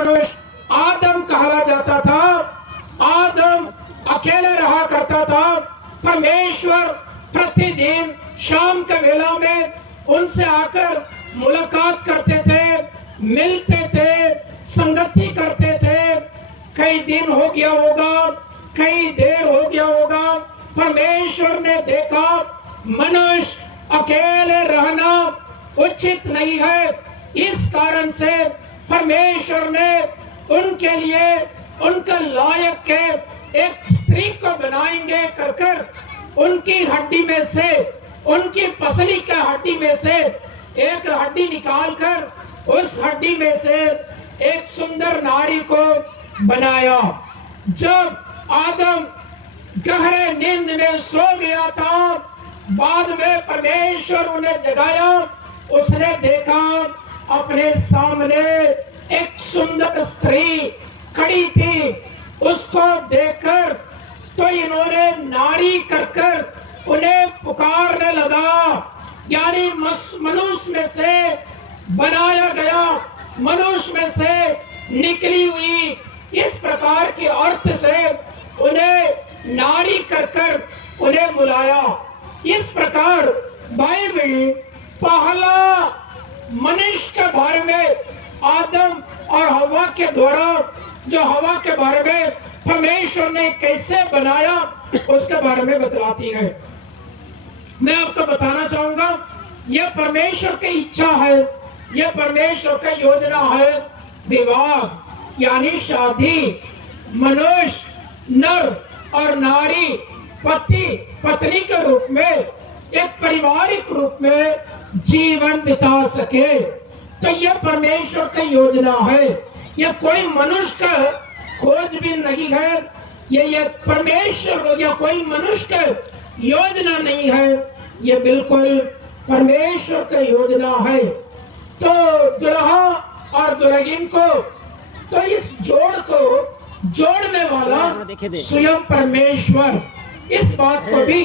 मनुष्य आदम कहला जाता था। आदम अकेले रहा करता था। परमेश्वर प्रतिदिन शाम के वेला में उनसे आकर मुलाकात करते थे, मिलते थे, संगति करते थे। कई दिन हो गया होगा, कई देर हो गया होगा, परमेश्वर ने देखा मनुष्य अकेले रहना उचित नहीं है। इस कारण से परमेश्वर ने उनके लिए उनके लायक के एक स्त्री को बनाएंगे कर उनकी हड्डी में से, उनकी पसली के हड्डी में से एक हड्डी निकालकर उस हड्डी में से एक सुंदर नारी को बनाया। जब आदम गहरे नींद में सो गया था, बाद में परमेश्वर उन्हें जगाया। उसने देखा अपने सामने एक सुंदर स्त्री खड़ी थी। उसको देखकर तो इन्होंने नारी कर उन्हें पुकारने लगा, यानी मनुष्य में से बनाया गया, मनुष्य में से निकली हुई, इस प्रकार के अर्थ से उन्हें नारी कर उन्हें बुलाया। इस प्रकार बाइबल पहला मनुष्य के बारे में आदम और हवा के द्वारा, जो हवा के बारे में परमेश्वर ने कैसे बनाया उसके बारे में बतलाती है। मैं आपको बताना चाहूंगा, यह परमेश्वर की इच्छा है, यह परमेश्वर का योजना है। विवाह यानी शादी, मनुष्य नर और नारी पति पत्नी के रूप में एक पारिवारिक रूप में जीवन बिता सके, तो यह परमेश्वर की योजना है। यह कोई मनुष्य का खोज भी नहीं है, यह परमेश्वर या कोई मनुष्य का योजना नहीं है, यह बिल्कुल परमेश्वर की योजना है। तो दुल्हा और दुल्हन को, तो इस जोड़ को जोड़ने वाला स्वयं परमेश्वर, इस बात को भी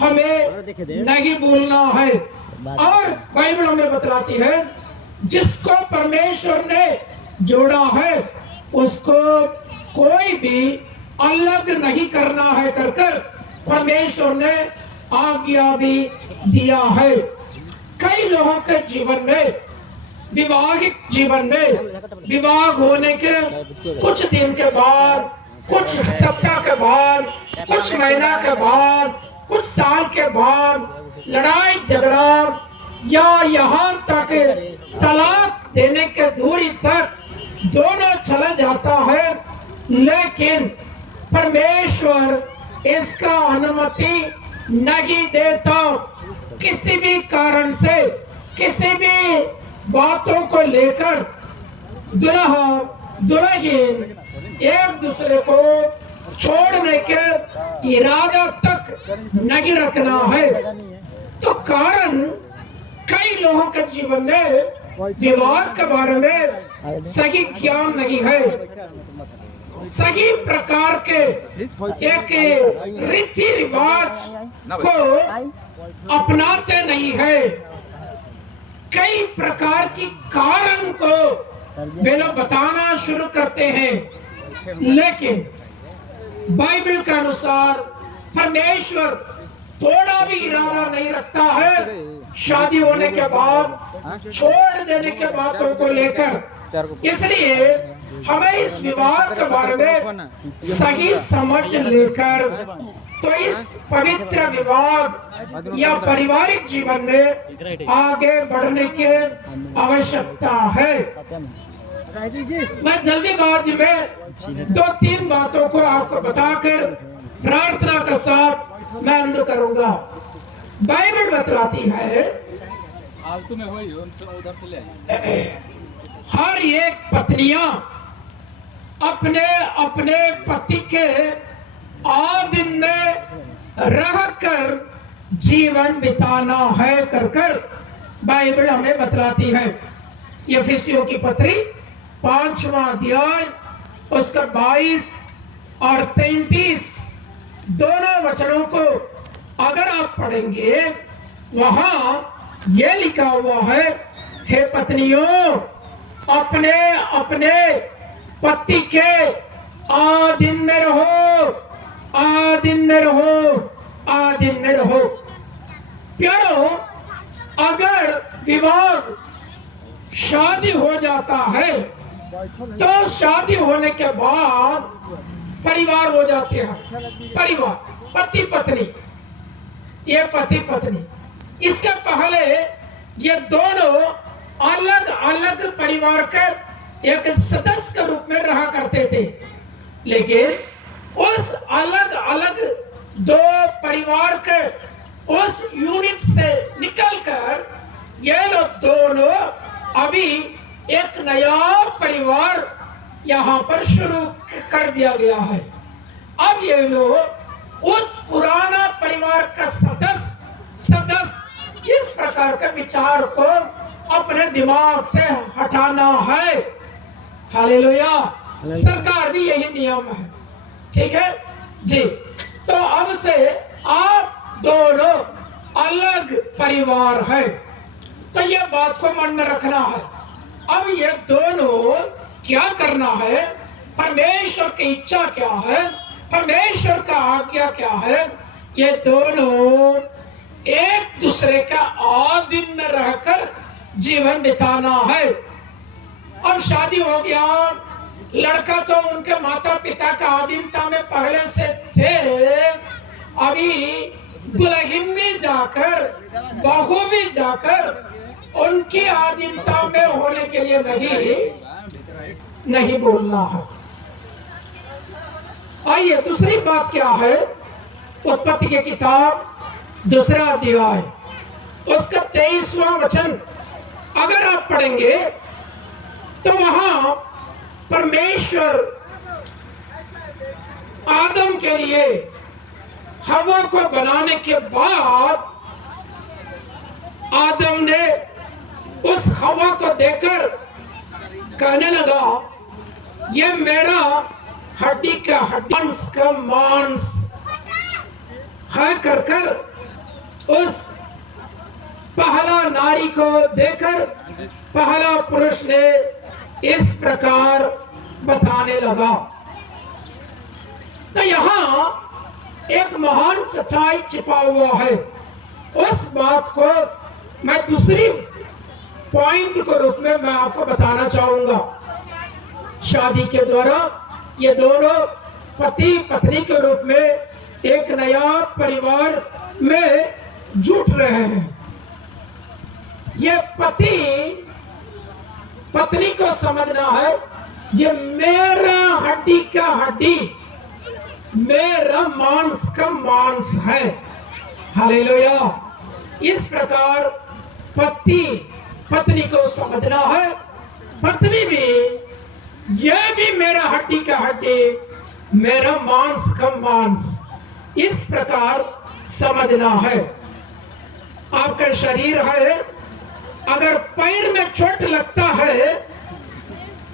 हमें नहीं भूलना है। और बाइबल हमें बतलाती है जिसको परमेश्वर ने जोड़ा है उसको कोई भी अलग नहीं करना है कर परमेश्वर ने आज्ञा भी दिया है। कई लोगों के जीवन में, विवाहिक जीवन में, विवाह होने के कुछ दिन के बाद, कुछ सप्ताह के बाद, कुछ महीना के बाद, कुछ साल के बाद लड़ाई झगड़ा या यहाँ तक तलाक देने के दूरी तक दोनों चला जाता है, लेकिन परमेश्वर इसका अनुमति नहीं देता। किसी भी कारण से, किसी भी बातों को लेकर दुल्हा दुल्हन एक दूसरे को छोड़ने के इरादा तक नहीं रखना है। तो कारण कई लोगों के जीवन में विवाह के बारे में सही ज्ञान नहीं है, सही प्रकार के एक रीति रिवाज को अपनाते नहीं है। कई प्रकार की कारण को वे लोग बताना शुरू करते हैं, लेकिन बाइबल के अनुसार परमेश्वर थोड़ा भी इरादा नहीं रखता है शादी होने के बाद छोड़ देने के बातों को लेकर। इसलिए हमें इस विवाह के बारे में सही समझ लेकर तो इस पवित्र विवाह या पारिवारिक जीवन में आगे बढ़ने की आवश्यकता है। मैं जल्दीबाजी में 2-3 बातों को आपको बताकर प्रार्थना के साथ मैं अंत करूंगा। बाइबल बतलाती है हर एक पत्नियां अपने अपने पति के आधीन में रहकर जीवन बिताना है कर बाइबल हमें बतलाती है। एफिसियों की पत्री 5वां अध्याय उसका 22 और 33 दोनों वचनों को अगर आप पढ़ेंगे, वहां यह लिखा हुआ है, हे पत्नियों अपने अपने पति के आधीन में रहो, आधीन में रहो, आधीन में रहो। प्यारो, अगर विवाह शादी हो जाता है तो शादी होने के बाद परिवार हो जाते हैं। परिवार, पति पत्नी, ये पति पत्नी। इसके पहले ये दोनों अलग अलग परिवार के एक सदस्य के रूप में रहा करते थे, लेकिन उस अलग अलग दो परिवार के उस यूनिट से निकलकर ये लोग दोनों अभी एक नया परिवार यहाँ पर शुरू कर दिया गया है। अब ये लोग उस पुराना परिवार का सदस्य इस प्रकार के विचार को अपने दिमाग से हटाना है। हालेलुया। सरकार भी यही नियम है, ठीक है जी। तो अब से आप दोनों अलग परिवार है, तो ये बात को मन में रखना है। अब ये दोनों क्या करना है, परमेश्वर की इच्छा क्या है, परमेश्वर का आज्ञा क्या है, ये दोनों एक दूसरे का आधीन में रहकर जीवन बिताना है। अब शादी हो गया, लड़का तो उनके माता पिता का अधीनता में पहले से थे, अभी दुल्हन भी जाकर, बहू भी जाकर उनकी अधीनता में होने के लिए नहीं बोलना है। आइए, दूसरी बात क्या है, उत्पत्ति की किताब 2 अध्याय उसका 23वां वचन अगर आप पढ़ेंगे तो वहां परमेश्वर आदम के लिए हवा को बनाने के बाद आदम ने उस हवा को देखकर कहने लगा, ये मेरा हड्डी का हड्डी, मांस का मांस है। कर उस पहला नारी को देखकर पहला पुरुष ने इस प्रकार बताने लगा। तो यहाँ एक महान सच्चाई छिपा हुआ है। उस बात को मैं दूसरी पॉइंट के रूप में मैं आपको बताना चाहूंगा। शादी के द्वारा ये दोनों पति पत्नी के रूप में एक नया परिवार में जुट रहे हैं। ये पति पत्नी को समझना है, ये मेरा हड्डी का हड्डी, मेरा मांस का मांस है। हालेलुया। इस प्रकार पति पत्नी को समझना है, पत्नी भी यह भी मेरा हड्डी का हड्डी, मेरा मांस का मांस, इस प्रकार समझना है। आपका शरीर है, अगर पैर में चोट लगता है,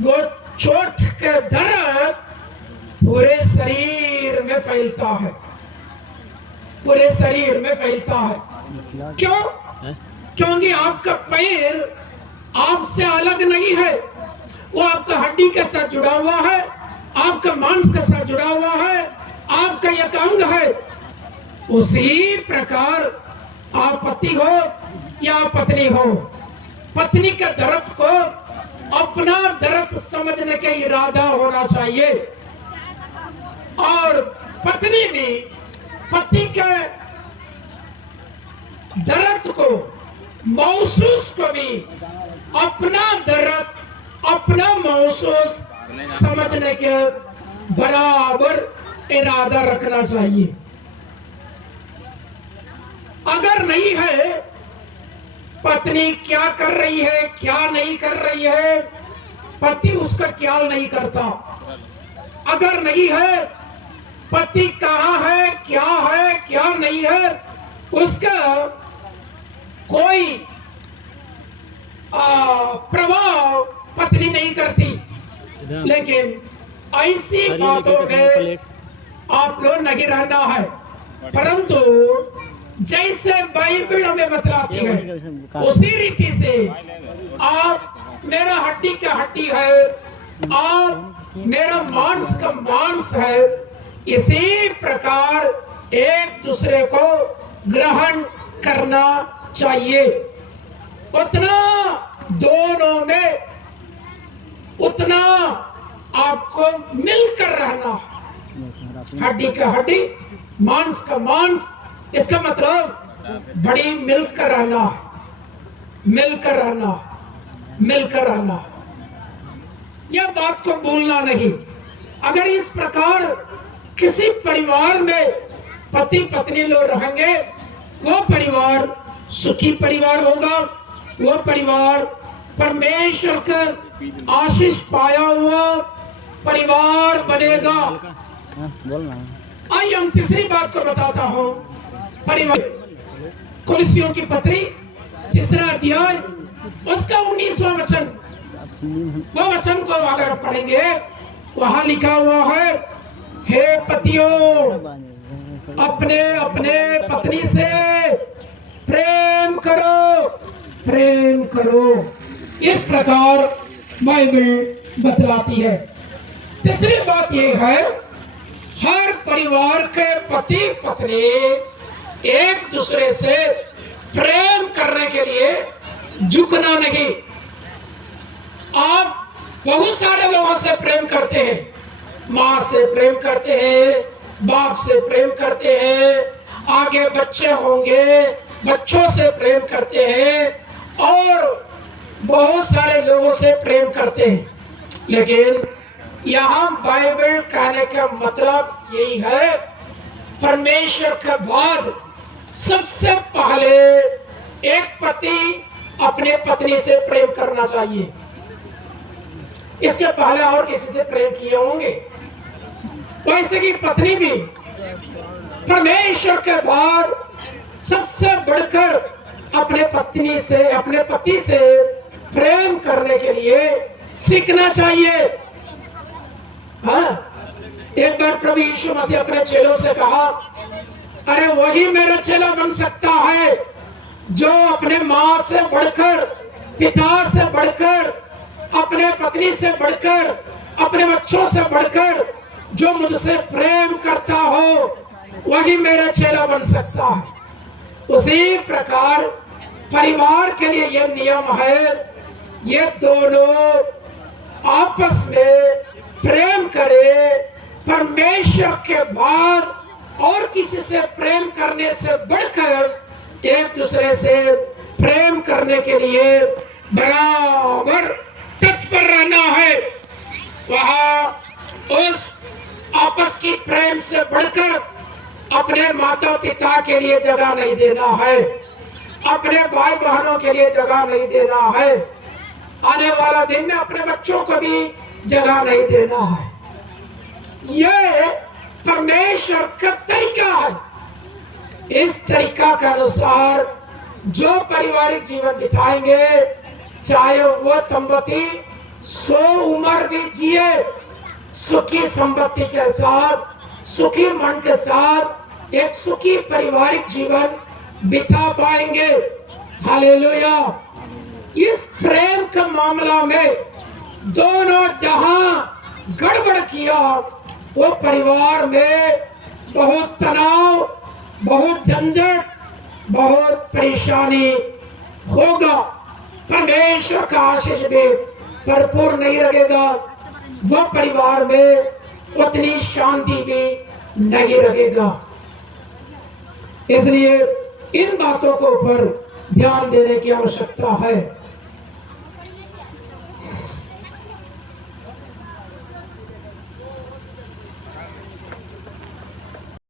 वो चोट के दर्द पूरे शरीर में फैलता है, पूरे शरीर में फैलता है। क्यों? क्योंकि आपका पैर आपसे अलग नहीं है, वो आपका हड्डी के साथ जुड़ा हुआ है, आपका मांस के साथ जुड़ा हुआ है, आपका एक अंग है। उसी प्रकार आप पति हो या पत्नी हो, पत्नी के दर्द को अपना दर्द समझने का इरादा होना चाहिए, और पत्नी भी पति के दर्द को महसूस को भी अपना दर्द, अपना महसूस समझने के बराबर इरादा रखना चाहिए। अगर नहीं है, पत्नी क्या कर रही है, क्या नहीं कर रही है, पति उसका ख्याल नहीं करता। अगर नहीं है, पति कहाँ है, क्या नहीं है, उसका कोई प्रभाव पत्नी नहीं करती। लेकिन ऐसी बातों में आप लोग नहीं रहना है, परंतु जैसे बाइबल हमें बतलाती है उसी रीति से आप, मेरा हड्डी का हड्डी है, आप मेरा मांस का मांस है, इसी प्रकार एक दूसरे को ग्रहण करना चाहिए। उतना दोनों में उतना आपको मिलकर रहना, हड्डी का हड्डी मांस का मांस, इसका मतलब बड़ी मिलकर रहना, मिलकर रहना, मिलकर रहना। यह बात को भूलना नहीं। अगर इस प्रकार किसी परिवार में पति पत्नी लोग रहेंगे, वो परिवार सुखी परिवार होगा, वो परिवार परमेश्वर का आशीष पाया हुआ परिवार बनेगा। आइए हम तीसरी बात को बताता हूँ। परिवार कुलसियों की पत्री 3 अध्याय उसका 19वां वचन, वो वचन को अगर पढ़ेंगे वहां लिखा हुआ है, हे पतियों अपने अपने पत्नी से प्रेम करो, प्रेम करो। इस प्रकार बाइबल बतलाती है। तीसरी बात यह है, हर परिवार के पति पत्नी एक दूसरे से प्रेम करने के लिए झुकना नहीं। आप बहुत सारे लोगों से प्रेम करते हैं, माँ से प्रेम करते हैं, बाप से प्रेम करते हैं, आगे बच्चे होंगे बच्चों से प्रेम करते हैं और बहुत सारे लोगों से प्रेम करते हैं। लेकिन यहाँ बाइबल कहने का मतलब यही है, परमेश्वर के बाद सबसे पहले एक पति अपने पत्नी से प्रेम करना चाहिए। इसके पहले और किसी से प्रेम किए होंगे, वैसे की पत्नी भी परमेश्वर के बाद सबसे बढ़कर अपने पत्नी से, अपने पति से प्रेम करने के लिए सीखना चाहिए। हाँ, एक बार प्रभु यीशु मसीह अपने चेलों से कहा, अरे वही मेरा चेला बन सकता है जो अपने माँ से बढ़कर, पिता से बढ़कर, अपने पत्नी से बढ़कर, अपने बच्चों से बढ़कर जो मुझसे प्रेम करता हो, वही मेरा चेला बन सकता है। उसी प्रकार परिवार के लिए यह नियम है, ये दोनों आपस में प्रेम करे। परमेश्वर के बाद और किसी से प्रेम करने से बढ़कर एक दूसरे से प्रेम करने के लिए बराबर तत्पर रहना है। वहाँ उस आपस की प्रेम से बढ़कर अपने माता पिता के लिए जगह नहीं देना है, अपने भाई बहनों के लिए जगह नहीं देना है, आने वाला दिन में अपने बच्चों को भी जगह नहीं देना है। यह परमेश्वर का तरीका है। इस तरीका के अनुसार जो पारिवारिक जीवन बिताएंगे, चाहे वो दंपति 100 उम्र भी जिए, सुखी संपत्ति के साथ, सुखी मन के साथ एक सुखी पारिवारिक जीवन बिता पाएंगे। हालेलुया। इस प्रेम के मामला में दोनों जहां गड़बड़ किया, वो परिवार में बहुत तनाव, बहुत झंझट, बहुत परेशानी होगा। परमेश्वर का आशीष भी भरपूर नहीं रहेगा, वो परिवार में उतनी शांति भी नहीं रहेगा। इसलिए इन बातों को ऊपर ध्यान देने की आवश्यकता है।